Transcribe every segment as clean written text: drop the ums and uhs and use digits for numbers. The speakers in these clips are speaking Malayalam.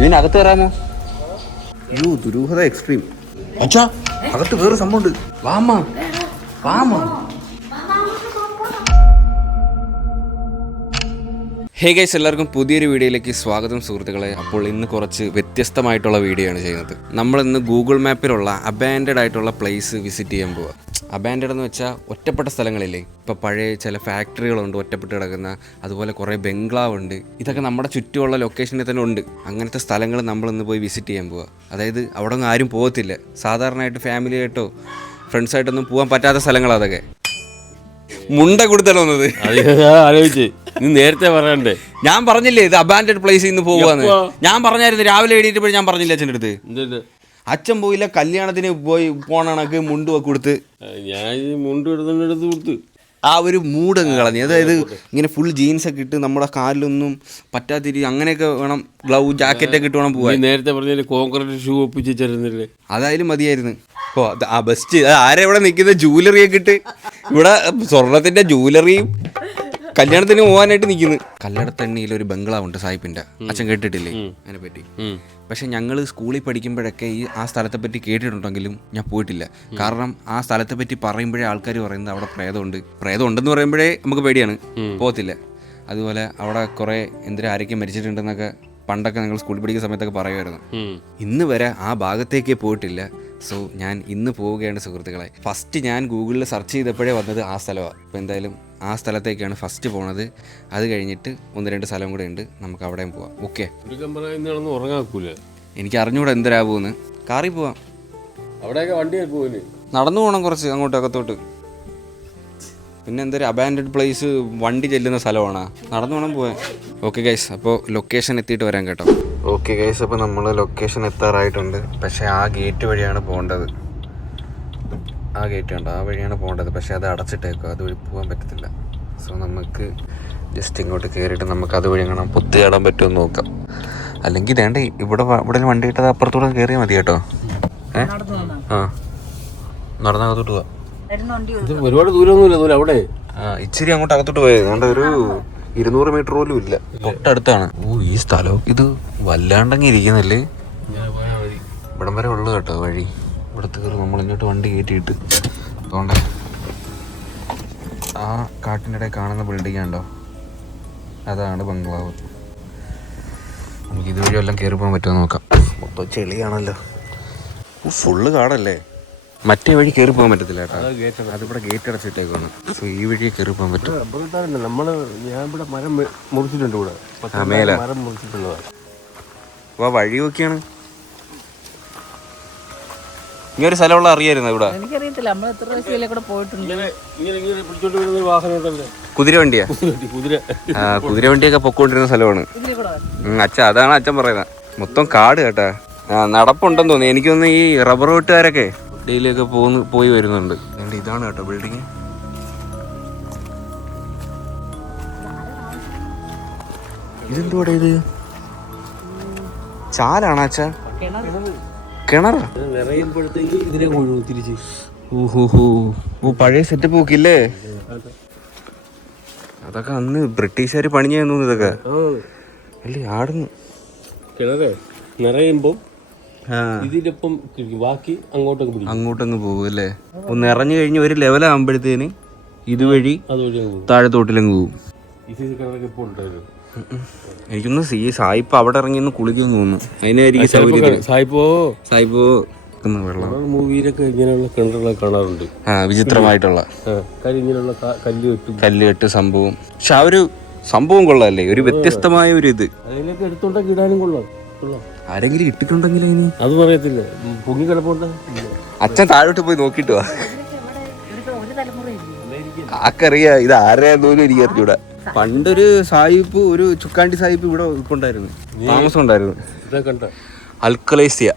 ഇതിനകത്ത് കയറാമോ? അയ്യോ, ദുരൂഹത എക്സ്ട്രീം. അച്ഛാ, അകത്ത് വേറെ സംഭവമുണ്ട്. വാമ വാമ. ഹേ ഗൈസ്, എല്ലാവർക്കും പുതിയൊരു വീഡിയോയിലേക്ക് സ്വാഗതം സുഹൃത്തുക്കളെ. അപ്പോൾ ഇന്ന് കുറച്ച് വ്യത്യസ്തമായിട്ടുള്ള വീഡിയോ ആണ് ചെയ്യുന്നത്. നമ്മളിന്ന് ഗൂഗിൾ മാപ്പിലുള്ള അബാൻഡഡ് ആയിട്ടുള്ള പ്ലേസ് വിസിറ്റ് ചെയ്യാൻ പോവുക. അബാൻഡഡ് എന്ന് വെച്ചാൽ ഒറ്റപ്പെട്ട സ്ഥലങ്ങളില്ലേ, ഇപ്പോൾ പഴയ ചില ഫാക്ടറികളുണ്ട് ഒറ്റപ്പെട്ട് കിടക്കുന്ന, അതുപോലെ കുറേ ബംഗ്ലാവുണ്ട്. ഇതൊക്കെ നമ്മുടെ ചുറ്റുമുള്ള ലൊക്കേഷനിൽ തന്നെ ഉണ്ട്. അങ്ങനത്തെ സ്ഥലങ്ങൾ നമ്മളിന്ന് പോയി വിസിറ്റ് ചെയ്യാൻ പോവുക. അതായത് അവിടെ ഒന്നും ആരും പോകത്തില്ല. സാധാരണയായിട്ട് ഫാമിലിയായിട്ടോ ഫ്രണ്ട്സായിട്ടൊന്നും പോകാൻ പറ്റാത്ത സ്ഥലങ്ങളാണ് അതൊക്കെ. മുണ്ട കൊടുത്തല്ലോ വന്നത് ആലോചിച്ച് നീ നേരത്തെ പറയണ്ടേ? ഞാൻ പറഞ്ഞില്ലേ ഇത് അബാൻഡഡ് പ്ലേസ് ഇന്ന് പോവാന്ന്. ഞാൻ പറഞ്ഞായിരുന്നു രാവിലെ എഴുതിയപ്പോഴും. ഞാൻ പറഞ്ഞില്ല അച്ഛൻ്റെ അടുത്ത്. അച്ഛൻ പോയില്ല, കല്യാണത്തിന് പോണ കണക്ക് മുണ്ട് കൊടുത്ത്. ഞാൻ മുണ്ട് എടുത്ത് കൊടുത്ത് ആ ഒരു മൂടങ്ങ് കളഞ്ഞു. അതായത് ഇങ്ങനെ ഫുൾ ജീൻസൊക്കെ ഇട്ട് നമ്മുടെ കാലിലൊന്നും പറ്റാത്ത രീതി അങ്ങനെയൊക്കെ വേണം, ഗ്ലൗ ജാക്കറ്റൊക്കെ ഇട്ട് വേണം പോവാൻ. നേരത്തെ പറഞ്ഞ കോൺക്രീറ്റ് ഷൂ ഒപ്പിച്ചിരുന്നില്ലേ? അതായാലും മതിയായിരുന്നു. ഓ ആ ബെസ്റ്റ്. ആരെ ഇവിടെ നിൽക്കുന്ന ജൂവലറിയൊക്കെ ഇട്ട്, ഇവിടെ സ്വർണത്തിന്റെ ജൂവലറിയും കല്യാണത്തിന് പോകാനായിട്ട് നിൽക്കുന്നു. കല്ലടത്തണ്ണിയിൽ ഒരു ബംഗ്ലാവുണ്ട് സായിപ്പിന്റെ. അച്ഛൻ കേട്ടിട്ടില്ലേ അതിനെ പറ്റി? പക്ഷെ ഞങ്ങൾ സ്കൂളിൽ പഠിക്കുമ്പോഴൊക്കെ ആ സ്ഥലത്തെ പറ്റി കേട്ടിട്ടുണ്ടെങ്കിലും ഞാൻ പോയിട്ടില്ല. കാരണം ആ സ്ഥലത്തെ പറ്റി പറയുമ്പോഴേ ആൾക്കാർ പറയുന്നത് അവിടെ പ്രേതം ഉണ്ടെന്ന് പറയുമ്പോഴേ നമുക്ക് പേടിയാണ്, പോകത്തില്ല. അതുപോലെ അവിടെ കുറേ ആരൊക്കെ മരിച്ചിട്ടുണ്ടെന്നൊക്കെ പണ്ടൊക്കെ ഞങ്ങൾ സ്കൂളിൽ പഠിക്കുന്ന സമയത്തൊക്കെ പറയുമായിരുന്നു. ഇന്ന് വരെ ആ ഭാഗത്തേക്കേ പോയിട്ടില്ല. സോ ഞാൻ ഇന്ന് പോവുകയാണ് സുഹൃത്തുക്കളെ. ഫസ്റ്റ് ഞാൻ ഗൂഗിളിൽ സെർച്ച് ചെയ്തപ്പോഴേ വന്നത് ആ സ്ഥലമാണ്. അപ്പോൾ എന്തായാലും ആ സ്ഥലത്തേക്കാണ് ഫസ്റ്റ് പോണത്. അത് കഴിഞ്ഞിട്ട് 1-2 സ്ഥലം കൂടെ ഉണ്ട്, നമുക്ക് അവിടെയും പോവാം. ഓക്കെ, എനിക്ക് അറിഞ്ഞുകൂടെ എന്തരാകുമെന്ന്. കാറിൽ പോവാം. അവിടെയൊക്കെ വണ്ടി നടന്നു പോകണം കുറച്ച് അങ്ങോട്ട് അകത്തോട്ട്. പിന്നെ എന്തൊരു അബാൻഡഡ് പ്ലേസ്, വണ്ടി ചെല്ലുന്ന സ്ഥലമാണ്, നടന്നു വേണം പോവാൻ. ഓക്കെ ഗൈസ്, അപ്പോൾ ലൊക്കേഷൻ എത്തിയിട്ട് വരാം കേട്ടോ. ഓക്കെ ഗൈസ്, അപ്പോൾ നമ്മൾ ലൊക്കേഷൻ എത്താറായിട്ടുണ്ട്. പക്ഷേ ആ ഗേറ്റ് വഴിയാണ് പോകേണ്ടത്. ആ ഗേറ്റ് ഉണ്ട്, ആ വഴിയാണ് പോകേണ്ടത്. പക്ഷേ അത് അടച്ചിട്ടേക്കും, അതുവഴി പോകാൻ പറ്റത്തില്ല. സോ നമുക്ക് ജസ്റ്റ് ഇങ്ങോട്ട് കയറിയിട്ട് നമുക്ക് അതുവഴി കാണാം പൊത്ത് ചാടാൻ പറ്റുമെന്ന് നോക്കാം. അല്ലെങ്കിൽ വേണ്ട, ഇവിടെ വണ്ടി ഇട്ടത് അപ്പുറത്തൂടെ കയറിയാൽ മതി കേട്ടോ. ആ നടന്നകത്തോട്ട് പോവാം. ഒരുപാട് ദൂരമൊന്നുമില്ല അവിടെ. ഇച്ചിരി അങ്ങോട്ട് അകത്തോട്ട് പോയത്. അതുകൊണ്ട് ഒരു 200 മീറ്റർ പോലും ഇല്ല, തൊട്ടടുത്താണ്. ഓ, ഈ സ്ഥലം ഇത് വല്ലാണ്ടങ്ങി ഇരിക്കുന്നല്ലേ. ഇവിടം വരെ ഉള്ളു കേട്ടോ വഴി. ഇവിടെ കയറി നമ്മളിങ്ങോട്ട് വണ്ടി കയറ്റിയിട്ട് അതുകൊണ്ട് ആ കാട്ടിൻ്റെ ഇടയിൽ കാണുന്ന ബിൽഡിംഗ് ഉണ്ടോ, അതാണ് ബംഗ്ലാവ്. നമുക്ക് ഇതുവഴി എല്ലാം കയറി പോകാൻ പറ്റുമോ നോക്കാം. മൊത്തം ചെളിയാണല്ലോ, ഫുള്ള് കാടല്ലേ. മറ്റേ വഴി കയറി പോകാൻ പറ്റത്തില്ല കേട്ടോ, അതിവിടെ ഗേറ്റ് അടച്ചിട്ടേക്കാണ്. സോ ഈ വഴി കയറി പോകാൻ പറ്റും. ഞാൻ ഇവിടെ മരം മുറിച്ചിട്ടുണ്ട്, ഇവിടെ മേലെ മരം മുറിച്ചിട്ടുള്ളതാണ്. അപ്പോൾ വഴി നോക്കിയാണ്. ഇങ്ങനൊരു സ്ഥലമുള്ള അറിയായിരുന്നു ഇവിടെ? എനിക്കറിയത്തില്ല, നമ്മൾ എത്ര പ്രാവശ്യം കൂടെ പോയിട്ടുണ്ട്. കുതിര വണ്ടിയാ? കുതിര വണ്ടിയൊക്കെ പൊക്കോണ്ടിരുന്ന സ്ഥലമാണ് അച്ഛൻ. അതാണ് അച്ഛൻ പറയുന്നത്. മൊത്തം കാട് കേട്ടാ. നടപ്പുണ്ടെന്ന് തോന്നി. എനിക്ക് തോന്നുന്നു ഈ റബ്ബർ വെട്ടുകാരൊക്കെ ഡെയിലിയൊക്കെ പോയി വരുന്നുണ്ട്. ഇതാണ് കേട്ടോ ബിൽഡിങ്. ഇതെന്തുവാടെ ഇത്? ചാലാണോ അച്ഛാ? കിണറാ? പഴയ സെറ്റപ്പ് നോക്കില്ലേ? അതൊക്കെ അന്ന് ബ്രിട്ടീഷുകാർ പണിഞ്ഞു ഇതൊക്കെ അല്ലേ. ആടുന്നു കിണറ് നിറയുമ്പോ ഇതിലൊപ്പം ബാക്കി അങ്ങോട്ടങ്ങ് പോകും അല്ലേ. ഒന്ന് ഇറങ്ങി കഴിഞ്ഞ് ഒരു ലെവലാകുമ്പോഴത്തേന് ഇതുവഴി താഴത്തോട്ടിലങ്ങ് പോകും. എനിക്കൊന്ന് സായിപ്പ് അവിടെ ഇറങ്ങി ഒന്ന് കുളിക്കുമെന്ന് തോന്നുന്നു. അതിനായിരിക്കും സായിപ്പോ വെള്ളം മൂവിയിലൊക്കെ ഇങ്ങനെയുള്ള കിണറുകളൊക്കെ കാണാറുണ്ട്. വിചിത്രമായിട്ടുള്ള ഇങ്ങനെയുള്ള കല്ലുകെട്ട് സംഭവം. പക്ഷെ ആ ഒരു സംഭവം കൊള്ളാല്ലേ, ഒരു വ്യത്യസ്തമായ ഒരു ഇത്. അതിലൊക്കെ എടുത്തോണ്ടൊക്കെ ഇടാനും കൊള്ളാം. ആരെങ്കിലും ഇട്ടിട്ടുണ്ടെങ്കിൽ അത് പറയത്തില്ല, പൊങ്ങി കിടപ്പുണ്ട്. അച്ഛൻ താഴോട്ട് പോയി നോക്കിട്ട് വാ. ആക്കറിയാ ഇത് ആരെയാന്ന് എനിക്ക് അറിഞ്ഞൂടാ. പണ്ടൊരു സായിപ്പ്, ഒരു ചുക്കാണ്ടി സായിപ്പ് ഇവിടെ ഉണ്ടായിരുന്നു, താമസം ഉണ്ടായിരുന്നു. അൽക്കലേസിയ.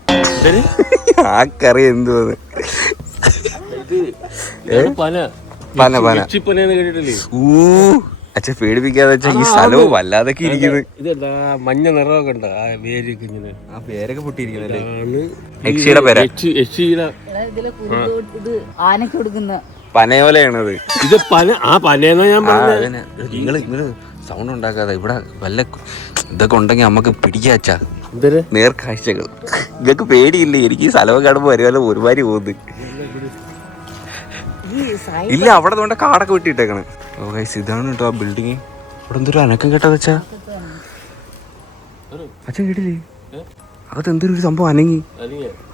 ആക്കറിയാ എന്തുവാന്ന്. അച്ഛൻ പേടിപ്പിക്കാതെ വെച്ചാ ഈ സ്ഥലവും വല്ലാതൊക്കെ ഇരിക്കുന്നത്. ഇതെന്താ മഞ്ഞ നിറമൊക്കെ ഉണ്ട്, ആ പേരൊക്കെ ഇങ്ങനെ, ആ പേരൊക്കെ പൊട്ടിയിരിക്കുന്നല്ലേ. യക്ഷിയുടെ പേര, ആനക്ക് കൊടുക്കുന്ന പനയോലയാണത്. ഇത് പന, ആ പനയെന്നാ ഞാൻ നിങ്ങള് സൗണ്ട് ഉണ്ടാക്കാതെ. ഇവിടെ വല്ല ഇതൊക്കെ ഉണ്ടെങ്കിൽ നമുക്ക് പിടിക്കാച്ചാ. എന്തൊരു നേർക്കാഴ്ചകൾ. നിങ്ങൾക്ക് പേടിയില്ലേ? എനിക്ക് ഈ സ്ഥലം കാണുമ്പോൾ വരുമല്ലോ ഒരുമാതിരി പോകുന്നു. ഇല്ല, അവിടെ കൊണ്ട് കാടൊക്കെ വെട്ടിയിട്ടേക്കണ്. ഓ ഗൈസ്, ഇതാണ് കേട്ടോ ആ ബിൽഡിങ്. ഇവിടെ എന്തൊരു അനക്കം കേട്ടോ വെച്ചാ. അച്ഛൻ കേട്ടില്ലേ? അകത്ത് എന്തൊരു സംഭവം അനങ്ങി.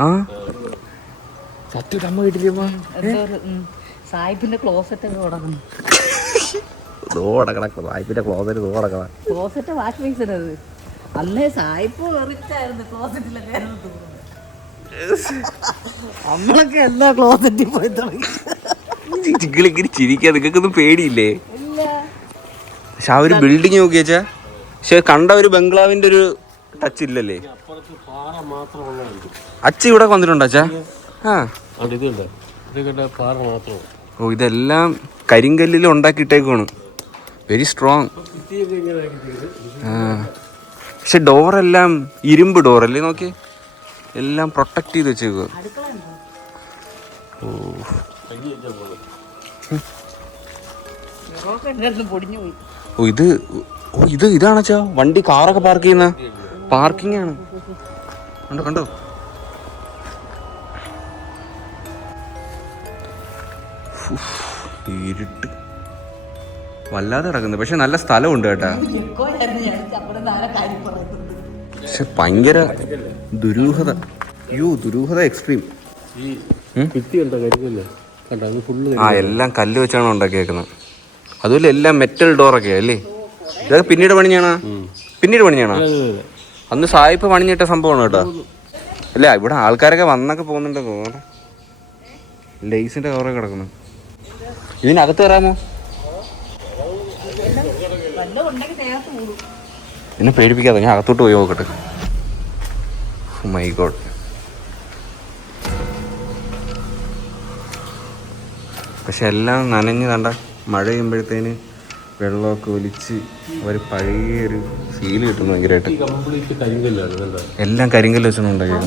ആ സത്യം അമ്മ കേട്ടില്ലേ? സായിപ്പിന്റെ ക്ലോസറ്റ് ഒക്കെ തുടങ്ങും. സായിപ്പിന്റെ ക്ലോസറ്റ് വാഷ് ബേസിനത് അന്നേ സായിപ്പ് വെറിച്ചായിരുന്നു ക്ലോസറ്റിലൊക്കെ. നമ്മളൊക്കെ എന്താ ക്ലോസറ്റിൽ പോയി തുടങ്ങി. നിങ്ങളിങ്ങനെ ചിരിക്കാ, നിങ്ങൾക്കൊന്നും പേടിയില്ലേ? പക്ഷെ ആ ഒരു ബിൽഡിങ് നോക്കിയാച്ചാ, പക്ഷെ കണ്ട ഒരു ബംഗ്ലാവിന്റെ ഒരു ടച്ച് ഇല്ലല്ലേ? അച്ഛ ഇവിടെ വന്നിട്ടുണ്ടോ അച്ഛാ? ആ ഓ, ഇതെല്ലാം കരിങ്കല്ലിൽ ഉണ്ടാക്കിയിട്ടേക്കാണ്. Very strong. ആ പക്ഷെ ഡോറെല്ലാം ഇരുമ്പ് ഡോറല്ലേ? നോക്കി എല്ലാം പ്രൊട്ടക്ട് ചെയ്ത് വെച്ചേക്കുക. ഓ ഇത് ഇതാണച്ചാ വണ്ടി കാറൊക്കെ പാർക്ക് ചെയ്യുന്ന പാർക്കിംഗ് ആണ്. കണ്ടോ കണ്ടോ? ഇരുട്ട് വല്ലാതെ കിടക്കുന്നത്. പക്ഷെ നല്ല സ്ഥലമുണ്ട് കേട്ടാ. പക്ഷെ ഭയങ്കര ദുരൂഹത. അയ്യോ, ദുരൂഹത എക്സ്ട്രീം. ആ എല്ലാം കല്ല് വെച്ചാണ് ഉണ്ടാക്കിയേക്കുന്നത്. അതുപോലെ എല്ലാം മെറ്റൽ ഡോറൊക്കെ അല്ലേ? ഇതൊക്കെ പിന്നീട് പണിഞ്ഞാണോ? അന്ന് സായിപ്പ് പണിഞ്ഞിട്ട സംഭവമാണ് കേട്ടോ. അല്ല, ഇവിടെ ആൾക്കാരൊക്കെ വന്നൊക്കെ പോകുന്നുണ്ട് തോന്നുന്നു. ലേസിന്റെ കവറൊക്കെ കിടക്കുന്നു. ഇതിനകത്ത് കയറാമോ? എന്നെ പേടിപ്പിക്കാതെ, ഞാൻ അകത്തോട്ട് പോയി നോക്കട്ടെ. My God. പക്ഷെ എല്ലാം നനഞ്ഞ് കണ്ട മഴ പെയ്യുമ്പോഴത്തേന് വെള്ളമൊക്കെ ഒലിച്ച് അവർ പഴയൊരു ഫീല് കിട്ടുന്നു ഭയങ്കരമായിട്ട്. എല്ലാം കരിങ്കല്ല് വെച്ചാണ് ഉണ്ടാക്കിയത്.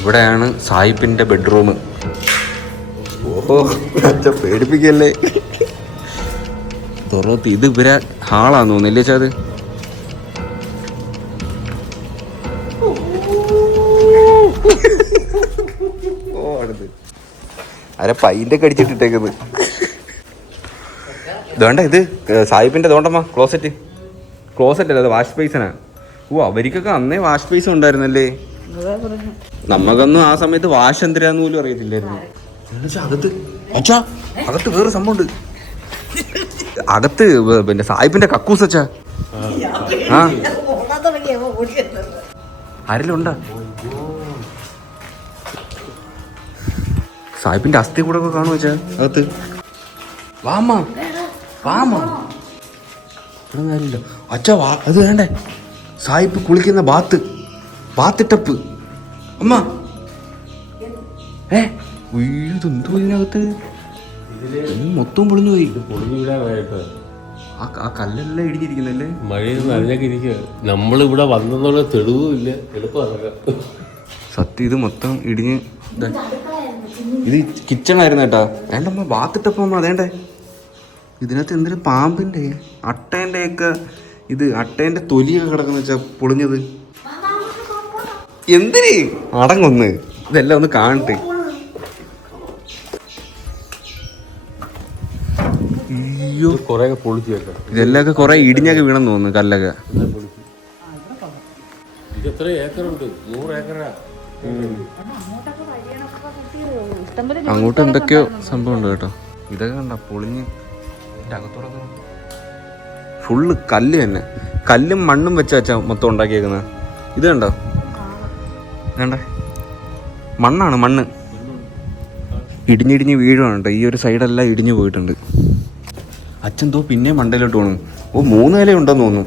ഇവിടെയാണ് സായിപ്പിന്റെ ബെഡ്റൂം. ഓഹോ, പേടിപ്പിക്കല്ലേ തുറത്ത്. ഇത് ഇവരെ ഹാളാന്ന് തോന്നില്ലേ ചാത്? അരെ പൈൻ്റൊക്കെ അടിച്ചിട്ടിട്ടേക്കുന്നത്. ഇതുവേണ്ട, ഇത് സായിപ്പിന്റെ തോണ്ടമ്മ ക്ലോസറ്റ് അല്ല, അത് വാഷ് ബേസിനാ. ഓ, അവർക്കൊക്കെ അന്നേ വാഷ് ബേസ് ഉണ്ടായിരുന്നല്ലേ? നമുക്കൊന്നും ആ സമയത്ത് വാഷ് എന്തിനാന്ന് പോലും അറിയത്തില്ലായിരുന്നു. അകത്ത് വേറെ സംഭവം ഉണ്ട്. അകത്ത് പിന്നെ സായിപ്പിന്റെ കക്കൂസ് അച്ഛാ. ആ ആരെല്ലാം ഉണ്ടാ? സായിപ്പിന്റെ അസ്ഥി കൂടെ ഒക്കെ കാണും വെച്ചാ അകത്ത്. വാമ്മ ഇവിടെ കാര്യമില്ല അച്ഛാ. അത് വേണ്ടേ? സായിപ്പ് കുളിക്കുന്ന ബാത്ത് ടപ്പ്. അമ്മ ഇതെന്തോ ഇതിനകത്ത് മൊത്തം പൊളിഞ്ഞു പോയി. ആ കല്ലെല്ലാം ഇടിഞ്ഞിരിക്കുന്നല്ലേ? മഴയിൽ നനഞ്ഞൊക്കെ ഇരിക്കുക. നമ്മളിവിടെ വന്നെന്നുള്ള തെളിവുമില്ല. എളുപ്പം സത്യം, ഇത് മൊത്തം ഇടിഞ്ഞ്. ഇത് കിച്ചൺ ആയിരുന്നു കേട്ടാ. വേണ്ടമ്മ, ബാത്ത് ടപ്പമ്മ അതേണ്ടേ. ഇതിനകത്ത് എന്തിനു പാമ്പിന്റെ അട്ടേന്റെ ഒക്കെ ഇത് അട്ടേന്റെ തൊലിയൊക്കെ കിടക്കുന്ന വെച്ചാ പൊളിഞ്ഞത്. എന്തിന് അടങ്ങൊന്ന് ഇതെല്ലാം ഒന്ന് കാണട്ടെ. അയ്യോ, കൊറേ പൊളിച്ചു കേട്ടോ. ഇതെല്ലാം കൊറേ ഇടിഞ്ഞൊക്കെ വീണെന്ന് തോന്നുന്നു കല്ലൊക്കെ. എത്ര ഏക്കറുണ്ട്? 100 ഏക്കറാ. അങ്ങോട്ട് എന്തൊക്കെയോ സംഭവം ഉണ്ട് കേട്ടോ. ഇതൊക്കെ കണ്ട പൊളിഞ്ഞ് അകത്തോടെ ഫുള്ള് കല്ല് തന്നെ. കല്ലും മണ്ണും വെച്ചാ മൊത്തം ഉണ്ടാക്കിയേക്കുന്നത്. ഇത് കണ്ടോ? വേണ്ട, മണ്ണാണ്. മണ്ണ് ഇടിഞ്ഞിടിഞ്ഞ് വീഴുവാണ് കേട്ടോ. ഈ ഒരു സൈഡെല്ലാം ഇടിഞ്ഞു പോയിട്ടുണ്ട്. അച്ഛൻ തോ പിന്നെ മണ്ടയിലോട്ട് പോകണം. ഓ, 3 നില ഉണ്ടെന്ന് തോന്നുന്നു.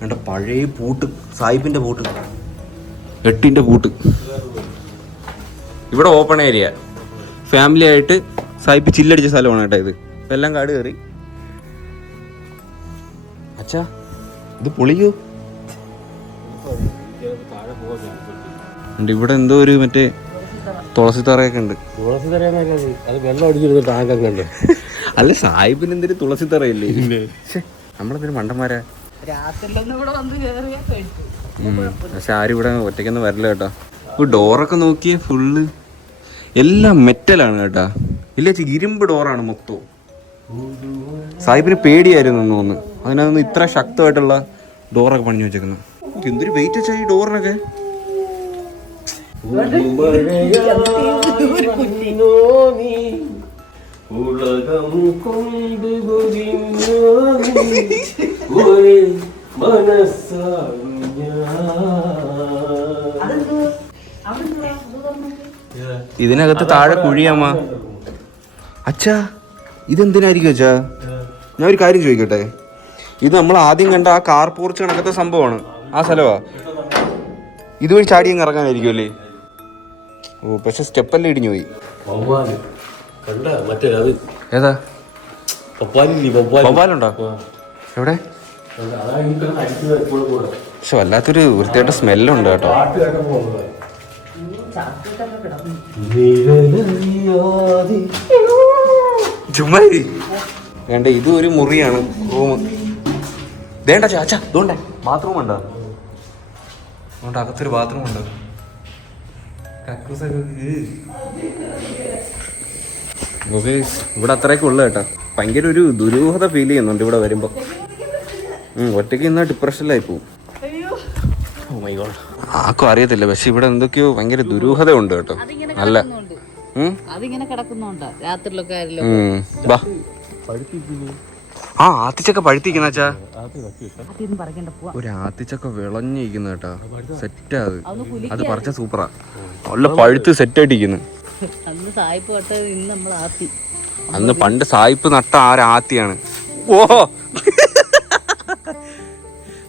വേണ്ട, പഴയ പൂട്ട്, സായിപ്പിന്റെ പൂട്ട്, 8ന്റെ പൂട്ട്. ഇവിടെ ഓപ്പൺ ഏരിയ, ഫാമിലി ആയിട്ട് സായിപ്പ് ചില്ലടിച്ച സ്ഥലമാണ് കേട്ടോ ഇത്. ഇപ്പം എല്ലാം കാട് കയറി. അച്ഛാ, ഇത് പൊളിയോ? ഇവിടെ എന്തോ ഒരു മറ്റേ തുളസി തറയൊക്കെ ഉണ്ട്. തുളസി തറയൊക്കെ അത് വെള്ളം അടിച്ചിരുന്ന ടാങ്കൊക്കെ ഉണ്ട്. അല്ല സാഹിബിന് എന്തൊരു തുളസി തറയില്ലേ? നമ്മളെന്തൊരു മണ്ടന്മാരാ. രാത്രിയിലൊന്നും ഇവിടെ വന്ന് കയറിയാ കഴിച്ചു. പക്ഷെ ആരും ഇവിടെ ഒറ്റയ്ക്കൊന്നും വരില്ല കേട്ടോ. ഇപ്പൊ ഡോറൊക്കെ നോക്കിയേ ഫുള്ള് എല്ലാം മെറ്റലാണ് കേട്ടാ. ഇല്ല ഇരുമ്പ് ഡോറാണ് മൊത്തം. സാഹിബിന് പേടിയായിരുന്നു തോന്നുന്നു, അതിനകത്ത് ഇത്ര ശക്തമായിട്ടുള്ള ഡോറൊക്കെ പണിഞ്ഞു വെച്ചേക്കുന്നു. എന്തൊരു വെയിറ്റ് വെച്ചാൽ ഈ ഡോറിനൊക്കെ. ഉലകം കൊണ്ട് ഇതിനകത്ത് താഴെ കുഴിയാമ്മ. അച്ഛാ ഇതെന്തിനായിരിക്കും അച്ഛാ? ഞാൻ ഒരു കാര്യം ചോദിക്കട്ടെ, ഇത് നമ്മൾ ആദ്യം കണ്ട ആ കാർ പോർച്ച് കണക്കത്തെ സംഭവമാണ്, ആ സ്ഥലമാ. ഇതുവഴി ചാടിയും ഇറങ്ങാനായിരിക്കും അല്ലേ? ഓ പക്ഷെ സ്റ്റെപ്പെല്ലാം ഇടിഞ്ഞു പോയി. ഏതാ വവ്വാലുണ്ടോ? എവിടെ? പക്ഷെ വല്ലാത്തൊരു വൃത്തിയായിട്ട് സ്മെല്ലുണ്ട് കേട്ടോ. ചുമ്മാ വേണ്ട, ഇതും ഒരു മുറിയാണ്, റൂം. വേണ്ട ചാച്ചാ, ഇതുകൊണ്ടേ ബാത്റൂം ഉണ്ടോ? അതുകൊണ്ട് അകത്തൊരു ബാത്റൂം ഉണ്ടോ? ഇവിടെ അത്രയൊക്കെ ഉള്ളു കേട്ടോ. ഭയങ്കര ഒരു ദുരൂഹത ഫീൽ ചെയ്യുന്നുണ്ട് ഇവിടെ വരുമ്പോ. ഒറ്റയ്ക്ക് ഇന്ന് ഡിപ്രഷനിലായി പോവും. ഓ മൈ ഗോഡ്, ആർക്കും അറിയത്തില്ല, പക്ഷെ ഇവിടെ എന്തൊക്കെയോ ഭയങ്കര ദുരൂഹത ഉണ്ട് കേട്ടോ. നല്ല അതിങ്ങനെ കിടക്കുന്നുണ്ടോ രാത്രിയിലൊക്കെ? ആ ആത്തിച്ചക്ക പഴുത്തിക്കുന്ന അച്ഛാ. പറയണ്ട, ഒരു ആത്തിച്ചക്ക വിളഞ്ഞിരിക്കുന്ന കേട്ടാ, സെറ്റാ അത്. അത് പറിച്ച സൂപ്പറാ, നല്ല പഴുത്ത് സെറ്റായിട്ടിരിക്കുന്നു. അന്ന് സായിപ്പ് നട്ടത് ഇന്ന് നമ്മൾ ആത്തി. അന്ന് പണ്ട് സായിപ്പ് നട്ട ആരാത്തിയാണ്. ഓ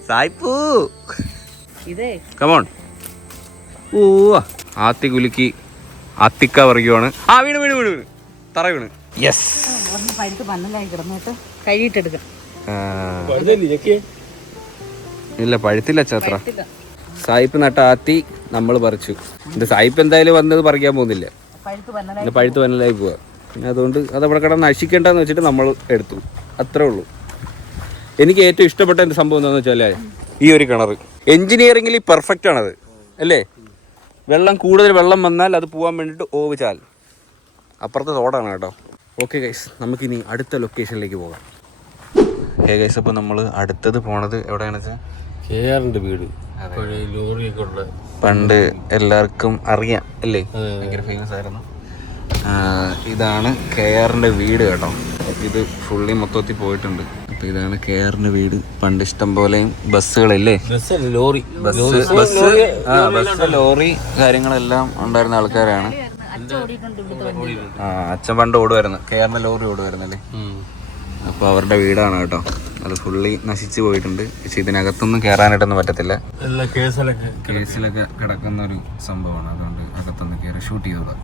സായിപ്പൂ ഇതേ കമോൺ. ഓ ആത്തി കുലുക്കി ആത്തിക്ക പറിക്കുവാണ്. ആ വീണ് വീണ് വീണ് വീണ് തറ വീണ്. യെസ്, പഴുത്ത് പന്നലായി കിടന്നിട്ട് കഴുകിട്ടെടുക്കാം. ഇല്ല പഴുത്തില്ല ചാത്ര. സായിപ്പ് നട്ട ആത്തി നമ്മൾ പറിച്ചു. ഇത് സായിപ്പ് എന്തായാലും വന്നത് പറിക്കാൻ പോകുന്നില്ല, പഴുത്ത് പന്നലായി പോവാ. പിന്നെ അതുകൊണ്ട് അതവിടെ കിടന്ന് നശിക്കേണ്ടെന്ന് വെച്ചിട്ട് നമ്മൾ എടുത്തു, അത്രേ ഉള്ളൂ. എനിക്ക് ഏറ്റവും ഇഷ്ടപ്പെട്ട എൻ്റെ സംഭവം എന്താണെന്ന് വെച്ചാൽ ഈ ഒരു കിണർ എൻജിനീയറിംഗിൽ പെർഫെക്റ്റ് ആണത് അല്ലേ. വെള്ളം കൂടുതൽ വെള്ളം വന്നാൽ അത് പോകാൻ വേണ്ടിയിട്ട് ഓവിച്ചാൽ അപ്പുറത്തെ തോടാണ് കേട്ടോ. ഓക്കെ ഗൈസ്, നമുക്കിനി അടുത്ത ലൊക്കേഷനിലേക്ക് പോകാം. ഗൈസ്, അപ്പോൾ നമ്മൾ അടുത്തത് പോണത് എവിടെയാണെന്ന് വെച്ചാൽ KRന്റെ വീട്. പണ്ട് എല്ലാവർക്കും അറിയാം അല്ലേ, ഭയങ്കര ഫേമസ് ആയിരുന്നു. ഇതാണ് KRന്റെ വീട് കേട്ടോ. ഇത് ഫുള്ളി മൊത്തത്തിൽ പോയിട്ടുണ്ട്. അപ്പോൾ ഇതാണ് KRന്റെ വീട്. പണ്ട് ഇഷ്ടം പോലെയും ബസ്സുകളില്ലേ, ബസ് ലോറി കാര്യങ്ങളെല്ലാം ഉണ്ടായിരുന്ന ആൾക്കാരാണ്. അച്ഛൻ പണ്ട് ഓടുമായിരുന്നു, KRന്റെ ലോറി ഓടുമായിരുന്നല്ലേ. അപ്പോൾ അവരുടെ വീടാണ് കേട്ടോ. അത് ഫുള്ളി നശിച്ചു പോയിട്ടുണ്ട്. പക്ഷെ ഇതിനകത്തൊന്നും കയറാനായിട്ടൊന്നും പറ്റത്തില്ല, കേസിലൊക്കെ കിടക്കുന്ന ഒരു സംഭവമാണ്. അതുകൊണ്ട് അകത്തൊന്ന് കയറി ഷൂട്ട് ചെയ്തതാണ്.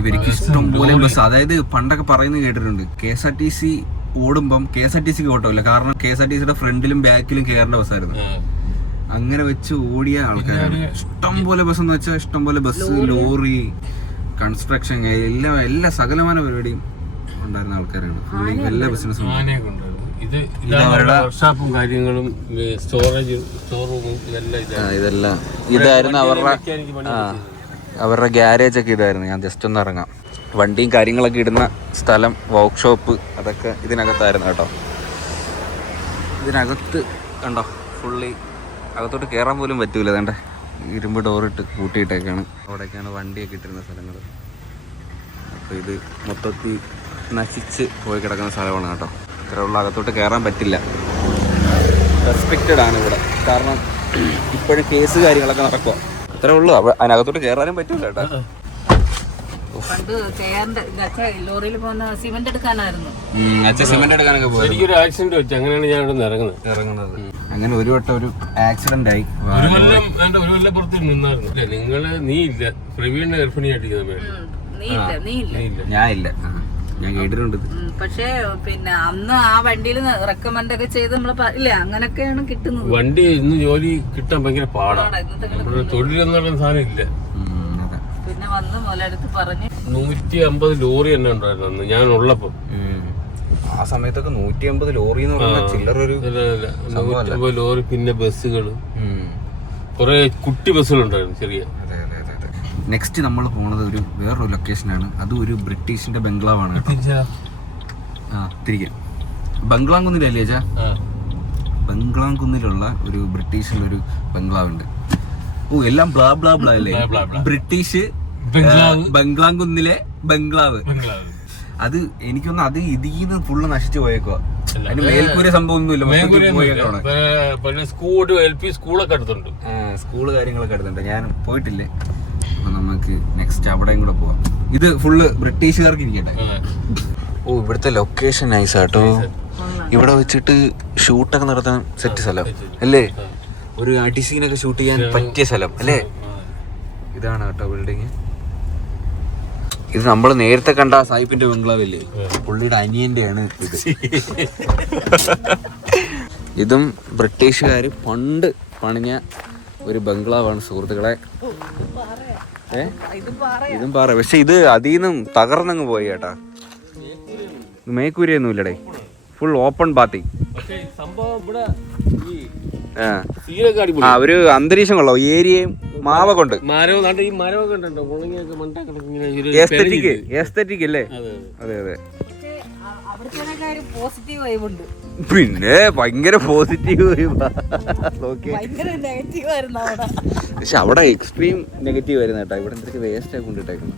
ഇവർക്ക് ഇഷ്ടം പോലെ ബസ്, അതായത് പണ്ടൊക്കെ പറയുന്നത് കേട്ടിട്ടുണ്ട്, KSRTC ഓടുമ്പം KSRTCക്ക് ഓട്ടമില്ല, കാരണം KSRTCയുടെ ഫ്രണ്ടിലും ബാക്കിലും KRന്റെ ബസ്സായിരുന്നു. അങ്ങനെ വെച്ച് ഓടിയ ആൾക്കാരാണ്. ഇഷ്ടം പോലെ ബസ് എന്ന് വെച്ചാൽ ഇഷ്ടം പോലെ ബസ്, ലോറി, കൺസ്ട്രക്ഷൻ, എല്ലാ സകലമായ പരിപാടിയും ഉണ്ടായിരുന്ന ആൾക്കാരാണ്. എല്ലാ ബിസിനസ്സും കാര്യങ്ങളും ഇതെല്ലാം ഇതായിരുന്നു അവരുടെ ഗ്യാരേജ് ഒക്കെ ഇതായിരുന്നു. ഞാൻ ജസ്റ്റ് ഒന്ന് ഇറങ്ങാം. വണ്ടിയും കാര്യങ്ങളൊക്കെ ഇടുന്ന സ്ഥലം, വർക്ക്ഷോപ്പ്, അതൊക്കെ ഇതിനകത്തായിരുന്നു കേട്ടോ. ഇതിനകത്ത് കണ്ടോ ഫുള്ളി അകത്തോട്ട് കയറാൻ പോലും പറ്റൂല. വേണ്ട ഇരുമ്പ് ഡോറിട്ട് കൂട്ടിയിട്ടൊക്കെയാണ്. അവിടെയൊക്കെയാണ് വണ്ടിയൊക്കെ ഇട്ടിരുന്ന സ്ഥലങ്ങൾ. അപ്പോൾ ഇത് മൊത്തത്തിൽ നശിച്ച് പോയി കിടക്കുന്ന സ്ഥലമാണ് കേട്ടോ. ഇത്രയുള്ള അകത്തോട്ട് കയറാൻ പറ്റില്ല. റെസ്പെക്റ്റഡ് ആണ് ഇവിടെ, കാരണം ഇപ്പോഴും കേസ് കാര്യങ്ങളൊക്കെ നടക്കുക. അത്രേ ഉള്ളൂ. അതിനകത്തോട്ട് കയറാനും പറ്റൂല കേട്ടോ. പണ്ട് ലോറിയിൽ പോകുന്ന സിമന്റ് എടുക്കാനായിരുന്നു. അച്ഛൻ സിമന്റ് എടുക്കാനൊക്കെ പോയി. എനിക്കൊരു ആക്സിഡന്റ് വെച്ചു, അങ്ങനെയാണ് ഞാൻ ഇവിടെ ഇറങ്ങുന്നത്. അങ്ങനെ ഒരു വട്ടം ഒരു ആക്സിഡന്റ് ആയി. ഒരു കൊല്ലപ്പുറത്ത് നിന്നായിരുന്നു. നീ ഇല്ല, പ്രവീണിനെ ഗർഭിണിയായിട്ടിരിക്കുന്ന ഞാൻ ഇല്ല, ഞാൻ കേട്ടിട്ടുണ്ട്. പക്ഷേ പിന്നെ അന്ന് ആ വണ്ടിയിൽ റെക്കമെൻഡ് ഒക്കെ ചെയ്ത് നമ്മള് ഇല്ല, അങ്ങനെയൊക്കെയാണ് കിട്ടുന്നത്. വണ്ടി ഇന്ന് ജോലി കിട്ടാൻ ഭയങ്കര പാടാണ്. നമ്മുടെ തൊഴിലെന്ന് പറയുന്ന സാധനം ഇല്ല. പിന്നെ പിന്നെ വന്ന് മുതലെടുത്ത് പറഞ്ഞ് 150 ലോറി തന്നെ ഉണ്ടായിരുന്നു അന്ന് ഞാൻ ഉള്ളപ്പോ. ആ സമയത്തൊക്കെ 150 ലോറി എന്ന് പറഞ്ഞാൽ ചില്ലറൊരു 150 ലോറി. പിന്നെ ബസ്സുകൾ, കുറെ കുട്ടി ബസ്സുകളുണ്ടായിരുന്നു ചെറിയ. നെക്സ്റ്റ് നമ്മൾ പോണത് വേറൊരു ലൊക്കേഷനാണ്. അതും ഒരു ബ്രിട്ടീഷിന്റെ ബംഗ്ലാവാണ്. തിരികെ ബംഗ്ലാംകുന്നിലല്ലേ ചാ? ബംഗ്ലാംകുന്നിലുള്ള ഒരു ബ്രിട്ടീഷിന്റെ ഒരു ബംഗ്ലാവുണ്ട്. ഓ എല്ലാം ബ്ലാ ബ്ലാ ബ്ലാ അല്ലേ? ബ്രിട്ടീഷ് ബംഗ്ലാംകുന്നിലെ ബംഗ്ലാവ്. അത് എനിക്കൊന്ന് അത് ഇതിന്ന് ഫുള്ള് നശിച്ചു പോയേക്കോ. അതിന് മേൽക്കൂര സംഭവം ഒന്നുമില്ല. സ്കൂളൊക്കെ അടുത്തുണ്ട്, സ്കൂള് കാര്യങ്ങളൊക്കെ അടുത്തുണ്ട്. ഞാൻ പോയിട്ടില്ലേ. അപ്പൊ നമുക്ക് നെക്സ്റ്റ് അവിടെയും കൂടെ പോവാം. ഇത് ഫുള്ള് ബ്രിട്ടീഷുകാർക്ക് ഇരിക്കട്ടെ. ഓ ഇവിടുത്തെ ലൊക്കേഷൻ നൈസ് ആട്ടോ. ഇവിടെ വെച്ചിട്ട് ഷൂട്ടൊക്കെ നടത്താൻ സെറ്റ് സ്ഥലം അല്ലേ? ഒരു അടിസീനൊക്കെ ഷൂട്ട് ചെയ്യാൻ പറ്റിയ സ്ഥലം അല്ലേ? ഇതാണ് കേട്ടോ ബിൽഡിങ്. ഇത് നമ്മൾ നേരത്തെ കണ്ട സായിപ്പിന്റെ ബംഗ്ലാവില്ലേ, പുള്ളിയുടെ അനിയന്റെ ആണ് ഇത്. ഇതും ബ്രിട്ടീഷുകാർ പണ്ട് പണിഞ്ഞ ഒരു ബംഗ്ലാവാണ് സുഹൃത്തുക്കളെ. ഇതും പാറ. പക്ഷെ ഇത് അതീന്നും തകർന്നങ്ങ് പോയി കേട്ടാ. മേക്കൂരയൊന്നും ഇല്ലടേ, ഫുൾ ഓപ്പൺ ബാത്തിങ്. ഒരു അന്തരീക്ഷം കൊള്ളാം. ഏരിയയും മാവൊക്കെ ഉണ്ട്. എസ്തെറ്റിക് അല്ലേ? അതെ അതെ. പിന്നെ ഭയങ്കര പോസിറ്റീവ്. പക്ഷെ അവിടെ എക്സ്ട്രീം നെഗറ്റീവ് ആയിരുന്നു കേട്ടോ. ഇവിടെ എന്തൊക്കെ വേസ്റ്റ് ആയി കൊണ്ടിട്ടേക്കുന്നു.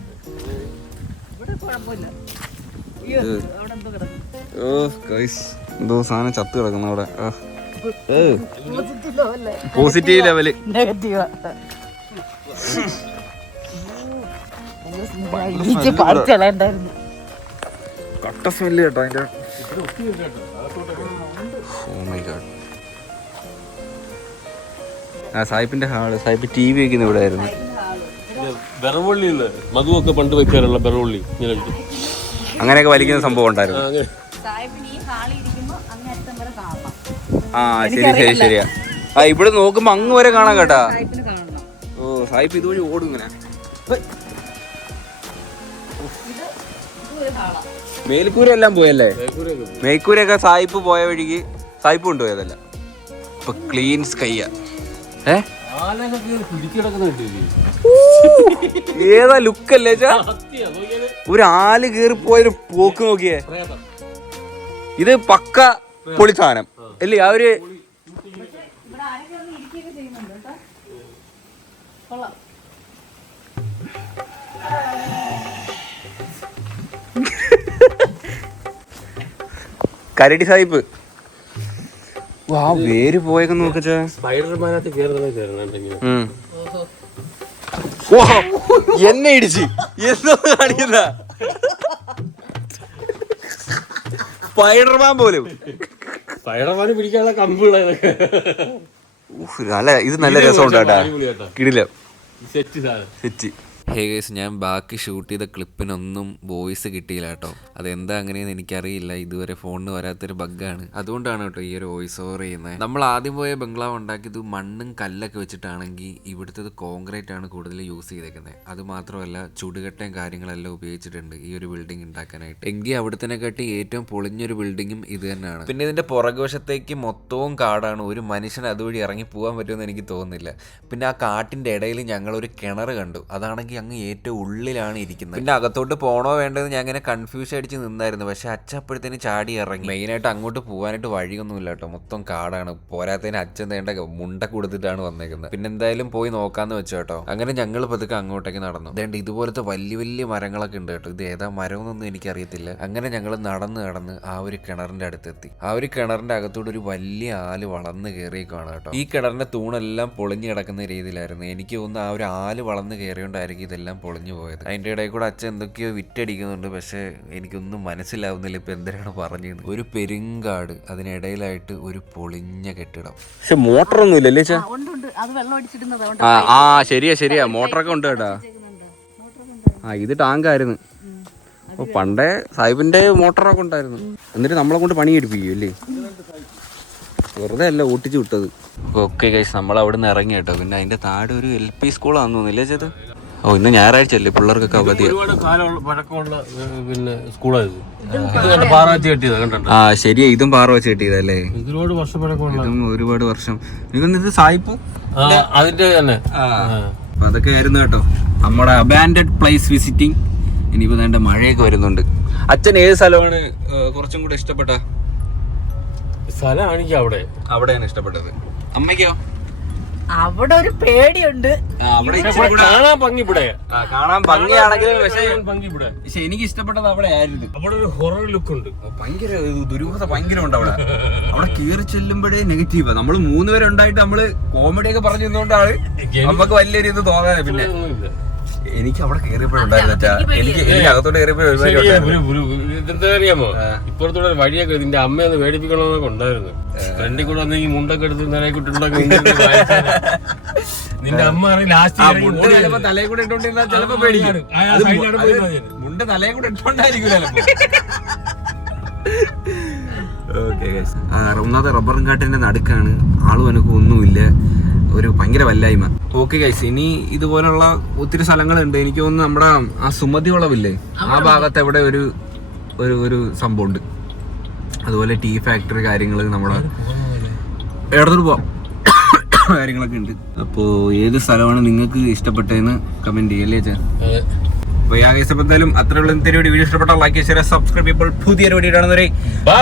എന്തോ സാധനം ചത്ത് കിടക്കുന്നു അവിടെ. Positive level. കട്ട സ്മെല്ല് കേട്ടോ അതിന്റെ. സായിപ്പിന്റെ ഹാള്. സായിപ്പ് TV വെക്കുന്ന ഇവിടെ ആയിരുന്നു. മധുവൊക്കെ പണ്ട് വെക്കാറുള്ള ബെറവള്ളി അങ്ങനെയൊക്കെ വലിക്കുന്ന സംഭവം ഉണ്ടായിരുന്നു. ആ ശരി ശരി ശരിയാ. ആ ഇവിടെ നോക്കുമ്പോ അങ്ങ് വരെ കാണാം കേട്ടാ. ഓ സായിപ്പ് ഇതുവഴി ഓടും ഇങ്ങനെ. മേൽക്കൂര എല്ലാം പോയല്ലേ? മേൽക്കൂരൊക്കെ സായിപ്പ് പോയ വഴിക്ക് സായിപ്പ് കൊണ്ടുപോയതല്ല. ഇപ്പൊ ക്ലീൻ സ്കൈയാ. ഏതാ ലുക്കല്ലേ ചാ? ഒരു ആല് കേറി പോയൊരു പോക്ക് നോക്കിയേ. ഇത് പക്ക പൊളി സാധനം അല്ലേ? ആ ഒരു കരടി സായിപ്പ്. ആ വേര് പോയൊക്കെ നോക്കച്ചാ. എന്നെ ഇടിച്ച് എന്തോ കാണിക്കുന്ന സ്പൈഡർമാൻ പോലും. സ്പൈഡർമാന് പിടിക്കാനുള്ള കമ്പുള്ള നല്ല ഇത് നല്ല രസമുണ്ട് കേട്ടാ. കിടില സെറ്റ്. ഹേ ഗൈസ്, ഞാൻ ബാക്കി ഷൂട്ട് ചെയ്ത ക്ലിപ്പിനൊന്നും വോയിസ് കിട്ടിയില്ല കേട്ടോ. അതെന്താ അങ്ങനെയെന്ന് എനിക്കറിയില്ല. ഇതുവരെ ഫോണിന് വരാത്തൊരു ബഗ്ഗാണ്. അതുകൊണ്ടാണ് കേട്ടോ ഈ ഒരു വോയിസ് ഓവർ ചെയ്യുന്നത്. നമ്മൾ ആദ്യം പോയ ബംഗ്ലാവ് ഉണ്ടാക്കിയത് മണ്ണും കല്ലൊക്കെ വെച്ചിട്ടാണെങ്കിൽ ഇവിടുത്തെ കോൺക്രീറ്റ് ആണ് കൂടുതൽ യൂസ് ചെയ്തേക്കുന്നത്. അത് മാത്രമല്ല ചുടുകട്ടയും കാര്യങ്ങളെല്ലാം ഉപയോഗിച്ചിട്ടുണ്ട് ഈ ഒരു ബിൽഡിംഗ് ഉണ്ടാക്കാനായിട്ട്. എങ്കിൽ അവിടുത്തെ ഏറ്റവും പൊളിഞ്ഞൊരു ബിൽഡിങ്ങും ഇത് തന്നെയാണ്. പിന്നെ ഇതിന്റെ പുറകുവശത്തേക്ക് മൊത്തവും കാടാണ്. ഒരു മനുഷ്യൻ അതുവഴി ഇറങ്ങി പോകാൻ പറ്റുമെന്ന് എനിക്ക് തോന്നുന്നില്ല. പിന്നെ ആ കാട്ടിന്റെ ഇടയിൽ ഞങ്ങളൊരു കിണർ കണ്ടു. അതാണെങ്കിൽ അങ്ങ് ഏറ്റവും ഉള്ളിലാണ് ഇരിക്കുന്നത്. പിന്നെ അകത്തോട്ട് പോകണോ വേണ്ടത് ഞാൻ അങ്ങനെ കൺഫ്യൂഷൻ അടിച്ച് നിന്നായിരുന്നു. പക്ഷെ അച്ഛപ്പോഴത്തേന് ചാടി ഇറങ്ങി. മെയിനായിട്ട് അങ്ങോട്ട് പോകാനായിട്ട് വഴിയൊന്നുമില്ല കേട്ടോ, മൊത്തം കാടാണ്. പോരാത്തതിന് അച്ഛൻ വേണ്ട മുണ്ട കൊടുത്തിട്ടാണ് വന്നേക്കുന്നത്. പിന്നെ എന്തായാലും പോയി നോക്കാന്ന് വെച്ചു കേട്ടോ. അങ്ങനെ ഞങ്ങൾ പതുക്കെ അങ്ങോട്ടേക്ക് നടന്നു. അതുകൊണ്ട് ഇതുപോലത്തെ വലിയ വലിയ മരങ്ങളൊക്കെ ഉണ്ട് കേട്ടോ. ഇത് ഏതാ മരമെന്നൊന്നും എനിക്കറിയത്തില്ല. അങ്ങനെ ഞങ്ങൾ നടന്ന് ആ ഒരു കിണറിന്റെ അടുത്തെത്തി. ആ ഒരു കിണറിന്റെ അകത്തോട്ട് ഒരു വലിയ ആല് വളർന്ന് കയറിയേക്കാണ് കേട്ടോ. ഈ കിണറിന്റെ തൂണെല്ലാം പൊളിഞ്ഞു കിടക്കുന്ന രീതിയിലായിരുന്നു. എനിക്ക് തോന്നുന്നു ആ ഒരു ആല് വളർന്ന് കയറിയോണ്ടായിരിക്കും ഇതെല്ലാം പൊളിഞ്ഞു പോയത്. അതിന്റെ ഇടയിൽ കൂടെ അച്ഛൻ എന്തൊക്കെയോ വിറ്റടിക്കുന്നുണ്ട്. പക്ഷെ എനിക്കൊന്നും മനസ്സിലാവുന്നില്ല ഇപ്പൊ എന്തിനാണ് പറഞ്ഞത്. ഒരു പെരുങ്കാട്, അതിനിടയിലായിട്ട് ഒരു പൊളിഞ്ഞ കെട്ടിടം. പക്ഷെ മോട്ടറൊന്നും ഇല്ലല്ലേ? ആ ശരിയാ മോട്ടറൊക്കെ ഉണ്ട് കേട്ടാ. ആ ഇത് ടാങ്കായിരുന്നു. അപ്പൊ പണ്ടേ സാഹിബിന്റെ മോട്ടറൊക്കെ ഉണ്ടായിരുന്നു. എന്നിട്ട് നമ്മളെ കൊണ്ട് പണി എടുപ്പിക്കും അല്ലേ? വെറുതെ അല്ല ഓട്ടിച്ച് വിട്ടത്. ഓക്കെ ഗൈസ്, നമ്മൾ അവിടെ നിന്ന് ഇറങ്ങി കേട്ടോ. പിന്നെ അതിന്റെ താഴെ ഒരു LP സ്കൂളാന്ന് തോന്നുന്നില്ലേ ചേട്ടാ? ഓ ഇന്ന് ഞായറാഴ്ച അല്ലേ, പിള്ളേർക്കൊക്കെ അവധിയാണ്. ഒരുപാട് കാലമുള്ള പഴക്കമുള്ള പിന്നെ സ്കൂളായത്. ഇത് പാറ വെച്ച് കെട്ടിയതാ കണ്ടോ? ആ ശരിയാ, ഇതും പാറ വെച്ച് കെട്ടിയതല്ലേ. ഒരുപാട് വർഷം പഴക്കമുള്ള, ഇതും ഒരുപാട് വർഷം. എനിക്കൊന്ന് ഇത് സായിപ്പ് അതിന്റെ തന്നെ. അപ്പൊ അതൊക്കെ ആയിരുന്നു കേട്ടോ നമ്മുടെ അബാൻഡഡ് പ്ലേസ് വിസിറ്റിംഗ്. ഇനിയിപ്പോ വേണ്ട മഴയൊക്കെ വരുന്നുണ്ട്. അച്ഛൻ ഏത് സ്ഥലമാണ് കുറച്ചും കൂടെ ഇഷ്ടപ്പെട്ട സ്ഥലമാണ്? എനിക്ക് അവിടെയാണ് ഇഷ്ടപ്പെട്ടത്. അമ്മയ്ക്കോ? അവിടെ ഒരു പേടിയുണ്ട്. അവിടെ കാണാൻ ഭംഗി ഇവിടെ, കാണാൻ ഭംഗിയാണെങ്കിലും ഭംഗി ഇവിടെ. പക്ഷെ എനിക്ക് ഇഷ്ടപ്പെട്ടത് അവിടെ ആയിരുന്നു. അവിടെ ഒരു ഹൊറർ ലുക്ക് ഉണ്ട്, ഭയങ്കര ദുരൂഹത ഭയങ്കര ഉണ്ട് അവിടെ. അവിടെ കയറി ചെല്ലുമ്പോഴേ നെഗറ്റീവാ. നമ്മള് 3 പേര് ഉണ്ടായിട്ട് നമ്മള് കോമഡി ഒക്കെ പറഞ്ഞു നിന്നുകൊണ്ടാണ് നമുക്ക് വലിയൊരു ഇത് തോന്നാതെ. പിന്നെ എനിക്ക് അവിടെ കയറിയപ്പോഴുണ്ടായിരുന്നു, എനിക്ക് അകത്തോട്ട് എന്താ അറിയാമോ, ഇപ്പുറത്തൂടെ വഴിയൊക്കെ നിന്റെ അമ്മയൊന്ന് പേടിപ്പിക്കണമെന്നൊക്കെ ഉണ്ടായിരുന്നു. ഫ്രണ്ടിൽ കൂടെ വന്നെങ്കിൽ മുണ്ടൊക്കെ എടുത്ത് നിലയിട്ടിട്ടുണ്ടൊക്കെ നിന്റെ അമ്മ ലാസ്റ്റ് തലയിൽ കൂടെ ഇട്ടോണ്ടിരുന്ന ചിലപ്പോ പേടിക്കും. മുണ്ട് തലയിൽ കൂടെ ഇട്ടോണ്ടായിരിക്കും ചിലപ്പോ. ഒന്നാമത്തെ റബ്ബറും കാട്ടിന്റെ നടുക്കാണ്, ആളും എനക്കും ഒന്നുമില്ല, ഒരു ഭയങ്കര വല്ലായ്മ. ഓക്കെ ഗൈസ്, ഇനി ഇതുപോലുള്ള ഒത്തിരി സ്ഥലങ്ങളുണ്ട്. എനിക്ക് തോന്നുന്നു നമ്മുടെ ആ സുമതി വളവില്ലേ, ആ ഭാഗത്ത് എവിടെ ഒരു സംഭവം ഉണ്ട്. അതുപോലെ ടീ ഫാക്ടറി കാര്യങ്ങൾ നമ്മുടെ ഇടത്തോട്ട് പോവാം കാര്യങ്ങളൊക്കെ ഉണ്ട്. അപ്പോ ഏത് സ്ഥലമാണ് നിങ്ങൾക്ക് ഇഷ്ടപ്പെട്ടതെന്ന് കമന്റ് ചെയ്യല്ലേ അച്ഛാ. അപ്പൊ എന്തായാലും അത്രയുള്ള വീഡിയോ ഇഷ്ടപ്പെട്ടാൽ ലൈക്ക്, ഷെയർ, സബ്സ്ക്രൈബ്. ഇപ്പോൾ പുതിയൊരു വീഡിയോ കാണുന്നവരെ ബൈ.